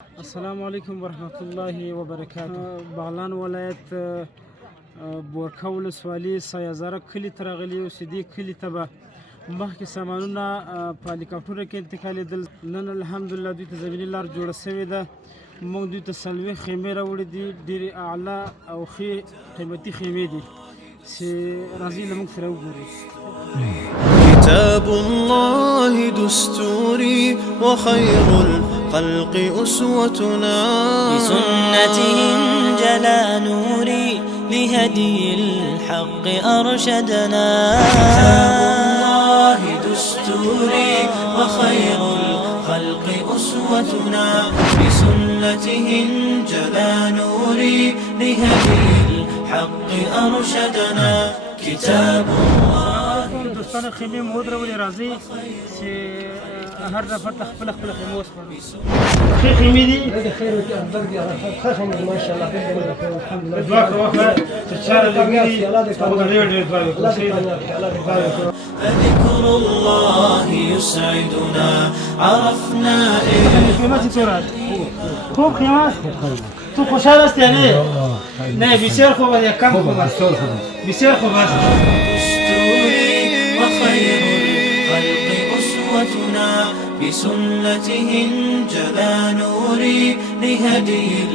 السلام علیکم ورحمت الله وبرکاته. بغلان ولایت بورکه ولسوالي سایه‌زاره کلي ته راغلي یو، چې دې کلي ته به مخکې سامانونه په هلیکاپټرو کې انتقالېدل. نن الحمدلله دوی ته زمیني لار جوړه سوې ده. موږ دوی ته 40 خیمې راوړې دي، ډېرې اعلی او ښې قیمتي خیمې دي چې راځئ له موږ سره وګورئ. كتاب الله دستوري وخير الخلق أسوتنا، بسنته انجلى نوري لهدي الحق أرشدنا. كتاب الله دستوري وخير الخلق أسوتنا، بسنته انجلى نوري لهدي الحق أرشدنا. كتاب الله. دوستانو خیمې مو ودرولې، راځئ چې هر نفر ته خپله خیمه وسپارو. ښې خیمې دي، دعا کوه چې چاره لګېږي او ډېر دعا وکړو. فذكر الله يسعدنا عرفنا خیمه چې څومره خوب خیمه تو خوشحال هستی یا نه؟ نه بسیار خوب است یا کم خوب است؟ بسیار خوب است. وخير الخلق أسوتنا، بسنته انجلى نوري لهدي